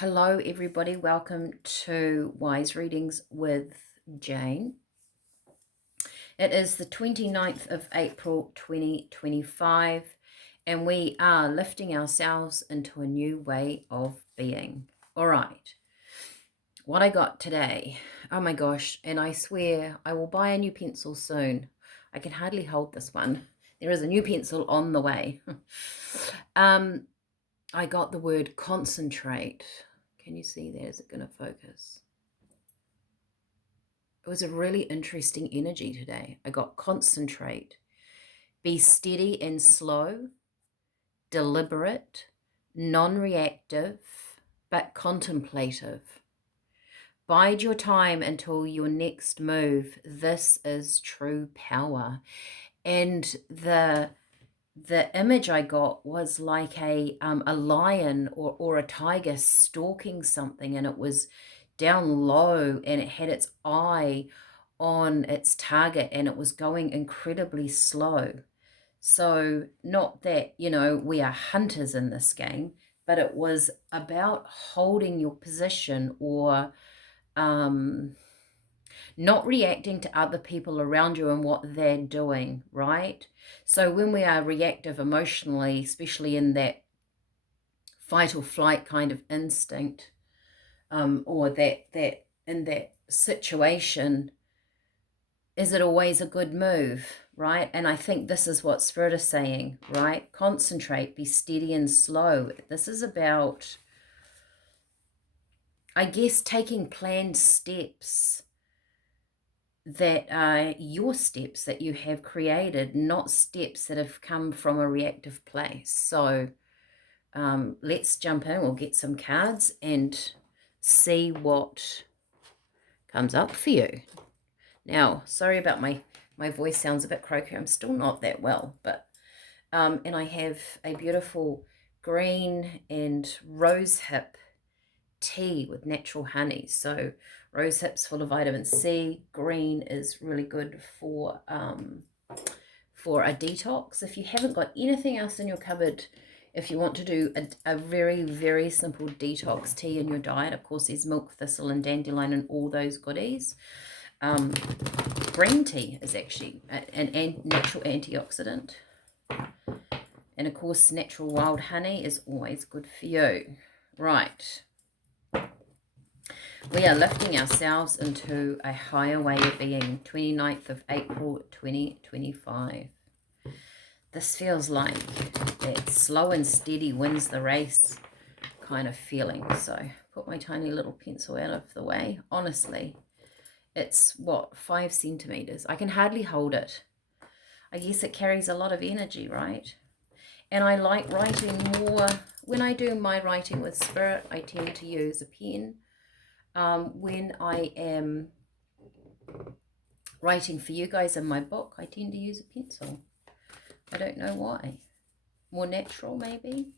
Hello, everybody. Welcome to Wise Readings with Jane. It is the 29th of April 2025, and we are lifting ourselves into a new way of being. All right. What I got today, oh my gosh, and I swear I will buy a new pencil soon. I can hardly hold this one. There is a new pencil on the way. I got the word concentrate. Can you see that? Is it going to focus? It was a really interesting energy today. I got concentrate. Be steady and slow, deliberate, non-reactive, but contemplative. Bide your time until your next move. This is true power. And the image I got was like a lion or a tiger stalking something, and it was down low and it had its eye on its target and it was going incredibly slow. So not that, we are hunters in this game, but it was about holding your position or not reacting to other people around you and what they're doing, right? So when we are reactive emotionally, especially in that fight or flight kind of instinct, or that in that situation, is it always a good move, right? And I think this is what Spirit is saying, right? Concentrate, be steady and slow. This is about, I guess, taking planned steps that are your steps that you have created, not steps that have come from a reactive place. So let's jump in. We'll get some cards and see what comes up for you. Now, sorry about my voice sounds a bit croaky. I'm still not that well, but and I have a beautiful green and rose hip tea with natural honey. So rose hip's full of vitamin C. Green is really good for a detox. If you haven't got anything else in your cupboard, if you want to do a very, very simple detox tea in your diet, of course, there's milk thistle and dandelion and all those goodies. Green tea is actually an natural antioxidant. And of course, natural wild honey is always good for you. Right. We are lifting ourselves into a higher way of being, 29th of April 2025. This feels like that slow and steady wins the race kind of feeling. So put my tiny little pencil out of the way. Honestly, it's what, 5 centimeters. I can hardly hold it. I guess it carries a lot of energy, right? And I like writing more. When I do my writing with Spirit, I tend to use a pen. When I am writing for you guys in my book, I tend to use a pencil. I don't know why. More natural, maybe?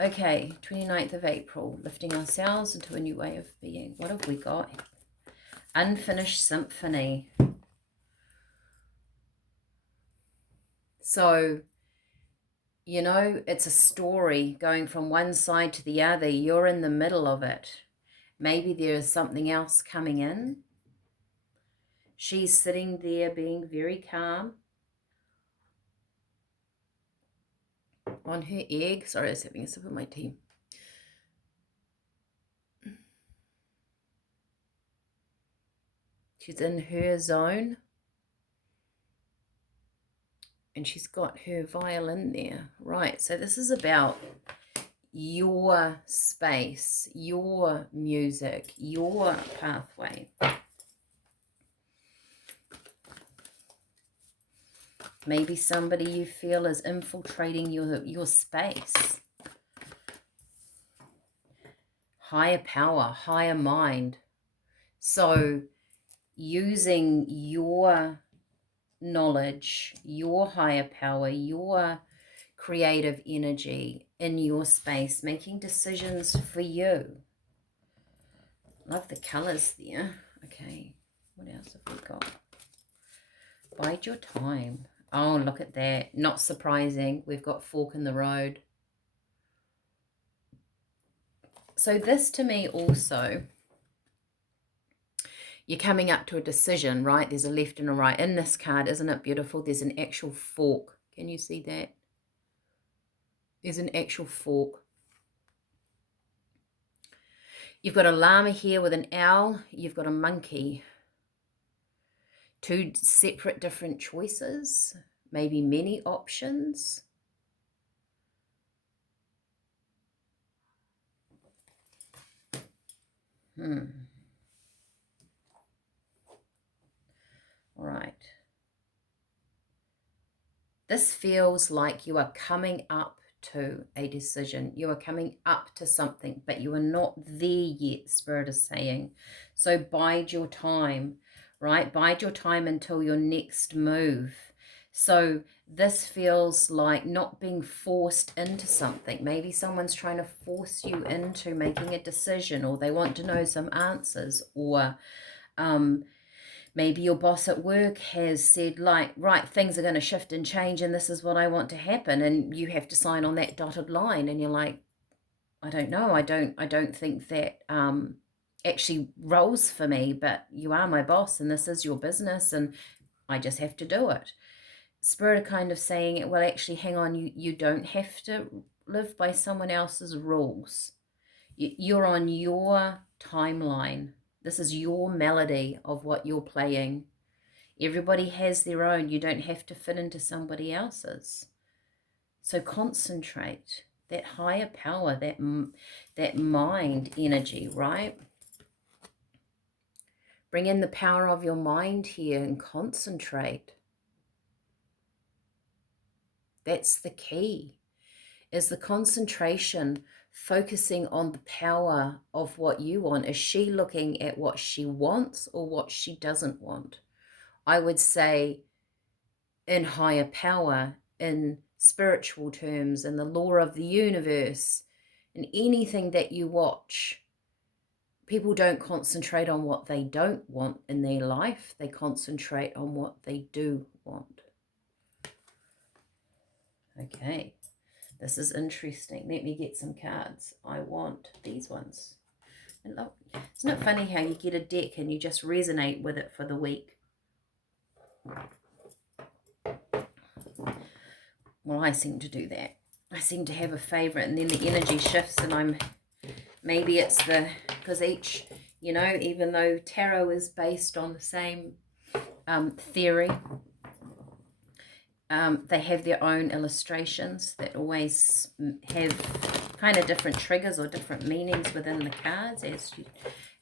Okay, 29th of April, lifting ourselves into a new way of being. What have we got? Unfinished symphony. So, it's a story going from one side to the other. You're in the middle of it. Maybe there is something else coming in. She's sitting there being very calm on her egg. Sorry, I was having a sip of my tea. She's in her zone. And she's got her violin there. Right, so this is about your space, your music, your pathway. Maybe somebody you feel is infiltrating your space. Higher power, higher mind. So using your knowledge, your higher power, your creative energy in your space, making decisions for you. Love the colors there. Okay, what else have we got? Bide your time. Oh, look at that. Not surprising. We've got fork in the road. So this to me also, you're coming up to a decision, right? There's a left and a right. In this card, isn't it beautiful? There's an actual fork. Can you see that? There's an actual fork. You've got a llama here with an owl. You've got a monkey. Two separate different choices. Maybe many options. All right. This feels like you are coming up to a decision. You are coming up to something, but you are not there yet, Spirit is saying. So bide your time, right? Bide your time until your next move. So this feels like not being forced into something. Maybe someone's trying to force you into making a decision, or they want to know some answers, or maybe your boss at work has said, like, right, things are going to shift and change and this is what I want to happen, and you have to sign on that dotted line, and you're like, I don't know, I don't think that actually rolls for me, but you are my boss and this is your business and I just have to do it. Spirit are kind of saying, well, actually, hang on, you don't have to live by someone else's rules. You're on your timeline. This is your melody of what you're playing. Everybody has their own. You don't have to fit into somebody else's. So concentrate. That higher power, that mind energy, right? Bring in the power of your mind here and concentrate. That's the key, is the concentration, focusing on the power of what you want. Is she looking at what she wants or what she doesn't want? I would say in higher power, in spiritual terms, in the law of the universe, in anything that you watch, people don't concentrate on what they don't want in their life. They concentrate on what they do want. Okay, this is interesting. Let me get some cards. I want these ones. And look, isn't it funny how you get a deck and you just resonate with it for the week? Well, I seem to do that. I seem to have a favorite, and then the energy shifts, and maybe it's because each, even though tarot is based on the same theory, they have their own illustrations that always have kind of different triggers or different meanings within the cards, as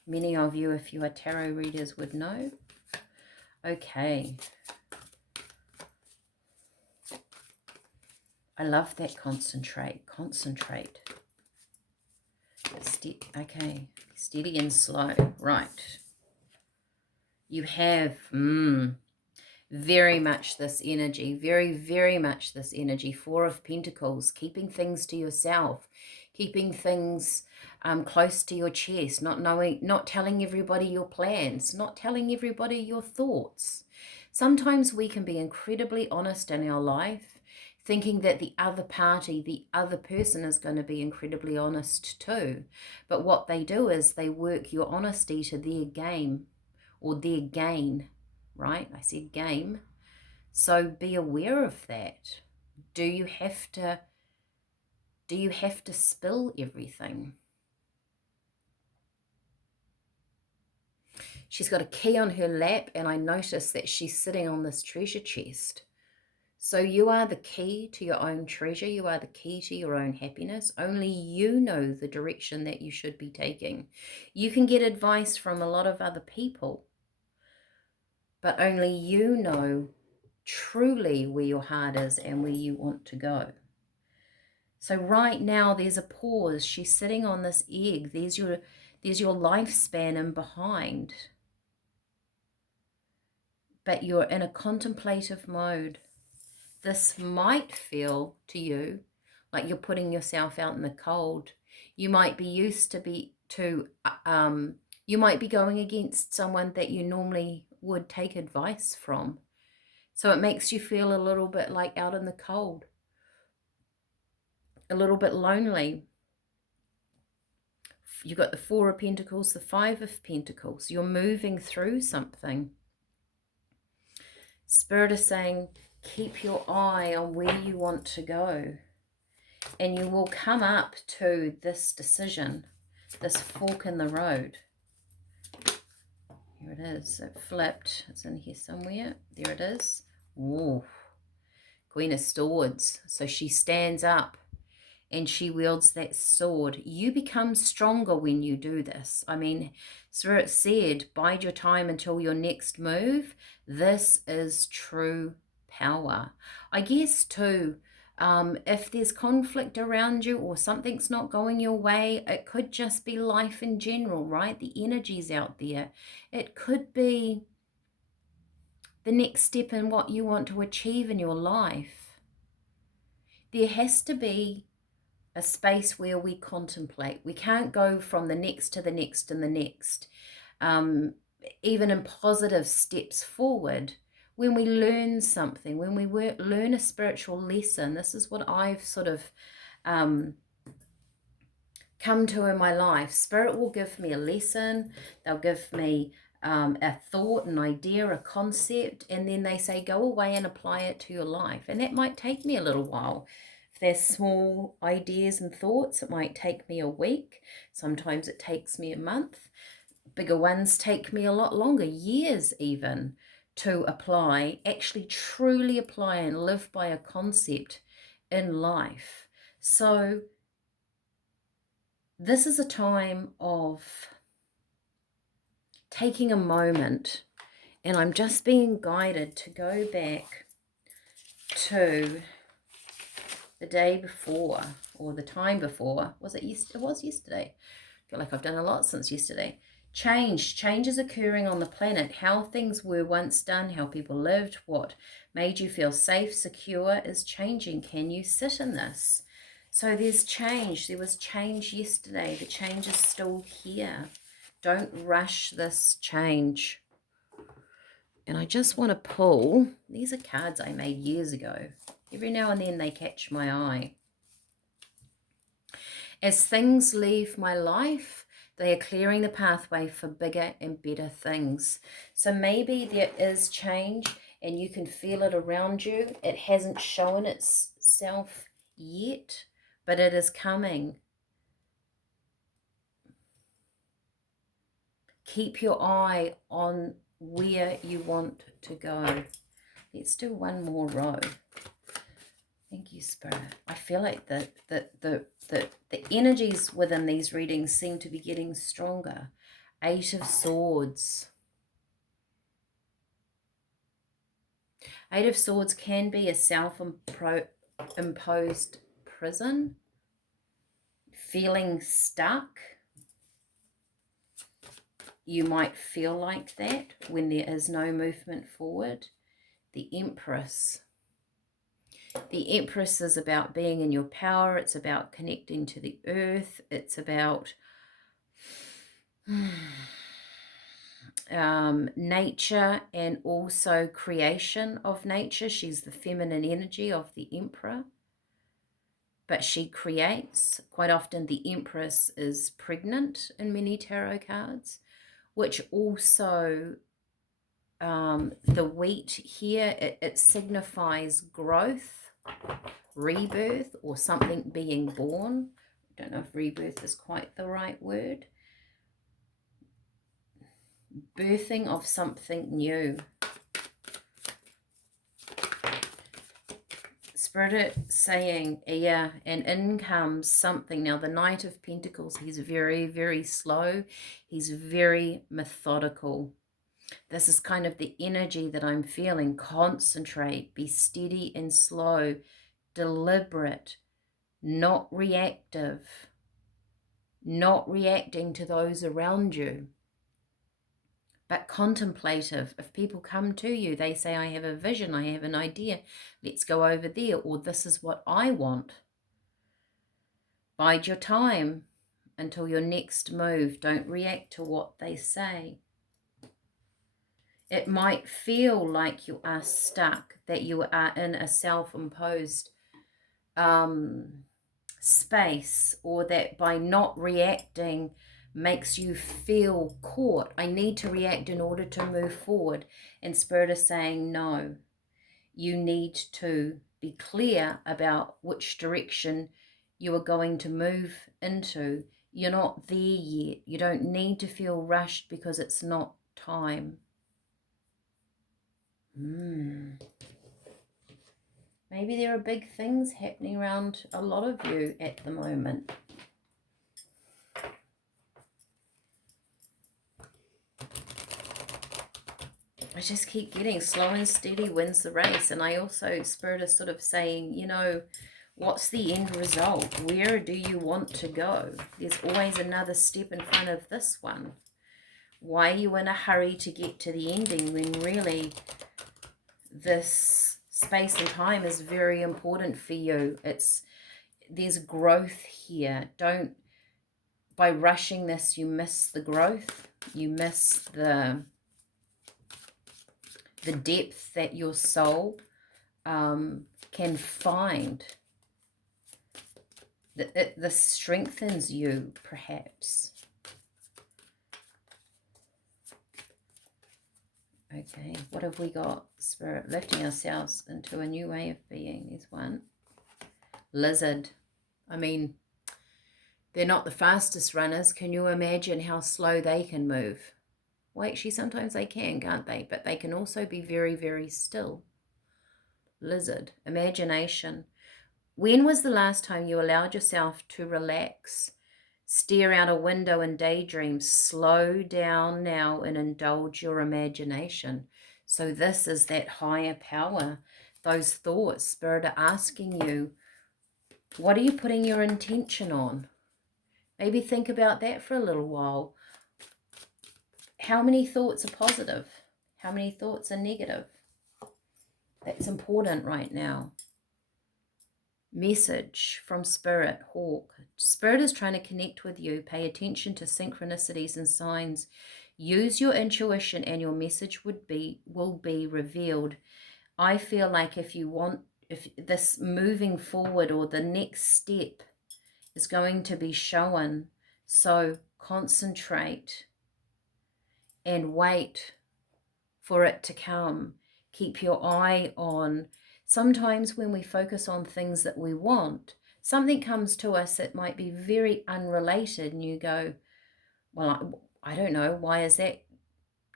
many of you, if you are tarot readers, would know. Okay. I love that concentrate. Okay, steady and slow. Right. You have very much this energy, very much this energy. Four of Pentacles, keeping things to yourself, keeping things close to your chest, not telling everybody your plans, not telling everybody your thoughts. Sometimes we can be incredibly honest in our life, thinking that the other party, the other person is going to be incredibly honest too. But what they do is they work your honesty to their game or their gain, right? I said game. So be aware of that. Do you have to spill everything? She's got a key on her lap, and I notice that she's sitting on this treasure chest. So you are the key to your own treasure. You are the key to your own happiness. Only you know the direction that you should be taking. You can get advice from a lot of other people, but only you know truly where your heart is and where you want to go. So right now there's a pause. She's sitting on this egg. There's your lifespan in behind. But you're in a contemplative mode. This might feel to you like you're putting yourself out in the cold. You might be used you might be going against someone that you normally would take advice from. So it makes you feel a little bit like out in the cold, a little bit lonely. you've got the Four of Pentacles, the Five of Pentacles. You're moving through something. Spirit is saying, keep your eye on where you want to go. And you will come up to this decision, this fork in the road. Here it is. It flipped. It's in here somewhere. There it is. Ooh. Queen of Swords. So she stands up and she wields that sword. You become stronger when you do this. I mean, Spirit said, bide your time until your next move. This is true power. I guess too, if there's conflict around you or something's not going your way, it could just be life in general, right? The energy's out there. It could be the next step in what you want to achieve in your life. There has to be a space where we contemplate. We can't go from the next to the next and the next. Even in positive steps forward, when we learn something, when we learn a spiritual lesson, this is what I've sort of come to in my life. Spirit will give me a lesson. They'll give me a thought, an idea, a concept, and then they say, go away and apply it to your life. And that might take me a little while. If there's small ideas and thoughts, it might take me a week. Sometimes it takes me a month. Bigger ones take me a lot longer, years even, to apply, actually truly apply and live by a concept in life. So this is a time of taking a moment, and I'm just being guided to go back to the day before or the time before. Was it yesterday? It was yesterday. I feel like I've done a lot since yesterday. Change is occurring on the planet. How things were once done, how people lived, what made you feel safe, secure is changing. Can you sit in this? So there's change. There was change yesterday. The change is still here. Don't rush this change. And I just want to pull, these are cards I made years ago. Every now and then they catch my eye. As things leave my life, they are clearing the pathway for bigger and better things. So maybe there is change and you can feel it around you. It hasn't shown itself yet, but it is coming. Keep your eye on where you want to go. Let's do one more row. Thank you, Spirit. I feel like the energies within these readings seem to be getting stronger. Eight of Swords. Eight of Swords can be a self-imposed prison. Feeling stuck. You might feel like that when there is no movement forward. The Empress. The Empress is about being in your power. It's about connecting to the earth. It's about nature and also creation of nature. She's the feminine energy of the Emperor. But she creates. Quite often the Empress is pregnant in many tarot cards, which also, the wheat here, it signifies growth, rebirth, or something being born. I don't know if rebirth is quite the right word. Birthing of something new. Spirit saying, yeah, and in comes something. Now, the Knight of Pentacles, he's very, very slow. He's very methodical. This is kind of the energy that I'm feeling. Concentrate, be steady and slow, deliberate, not reactive, not reacting to those around you, but contemplative. If people come to you, they say, I have a vision, I have an idea, let's go over there, or this is what I want. Bide your time until your next move. Don't react to what they say. It might feel like you are stuck, that you are in a self-imposed space, or that by not reacting makes you feel caught. I need to react in order to move forward. And Spirit is saying, no, you need to be clear about which direction you are going to move into. You're not there yet. You don't need to feel rushed because it's not time. Maybe there are big things happening around a lot of you at the moment. I just keep getting slow and steady wins the race. And I also, Spirit is sort of saying, you know, what's the end result? Where do you want to go? There's always another step in front of this one. Why are you in a hurry to get to the ending when really this space and time is very important for you? There's growth here. By rushing this, you miss the growth. You miss the depth that your soul can find. This strengthens you, perhaps. Okay, what have we got? Spirit, lifting ourselves into a new way of being. There's one. Lizard. I mean, they're not the fastest runners. Can you imagine how slow they can move? Well, actually, sometimes they can, can't they? But they can also be very, very still. Lizard. Imagination. When was the last time you allowed yourself to relax, stare out a window and daydream? Slow down now and indulge your imagination. So this is that higher power. Those thoughts, Spirit are asking you, what are you putting your intention on? Maybe think about that for a little while. How many thoughts are positive? How many thoughts are negative? That's important right now. Message from Spirit, Hawk. Spirit is trying to connect with you. Pay attention to synchronicities and signs. Use your intuition and your message will be revealed. I feel like if this moving forward or the next step is going to be shown, so concentrate and wait for it to come. Keep your eye on. Sometimes when we focus on things that we want, something comes to us that might be very unrelated, and you go, well, I don't know, why is that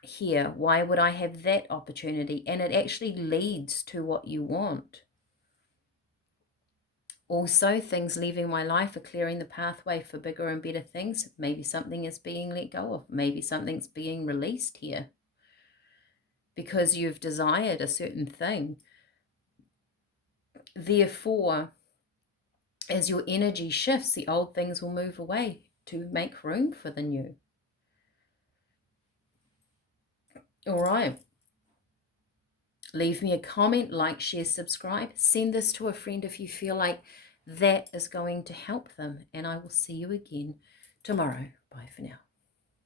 here? Why would I have that opportunity? And it actually leads to what you want. Also, things leaving my life are clearing the pathway for bigger and better things. Maybe something is being let go of. Maybe something's being released here because you've desired a certain thing. Therefore, as your energy shifts, the old things will move away to make room for the new. All right. Leave me a comment, like, share, subscribe. Send this to a friend if you feel like that is going to help them. And I will see you again tomorrow. Bye for now.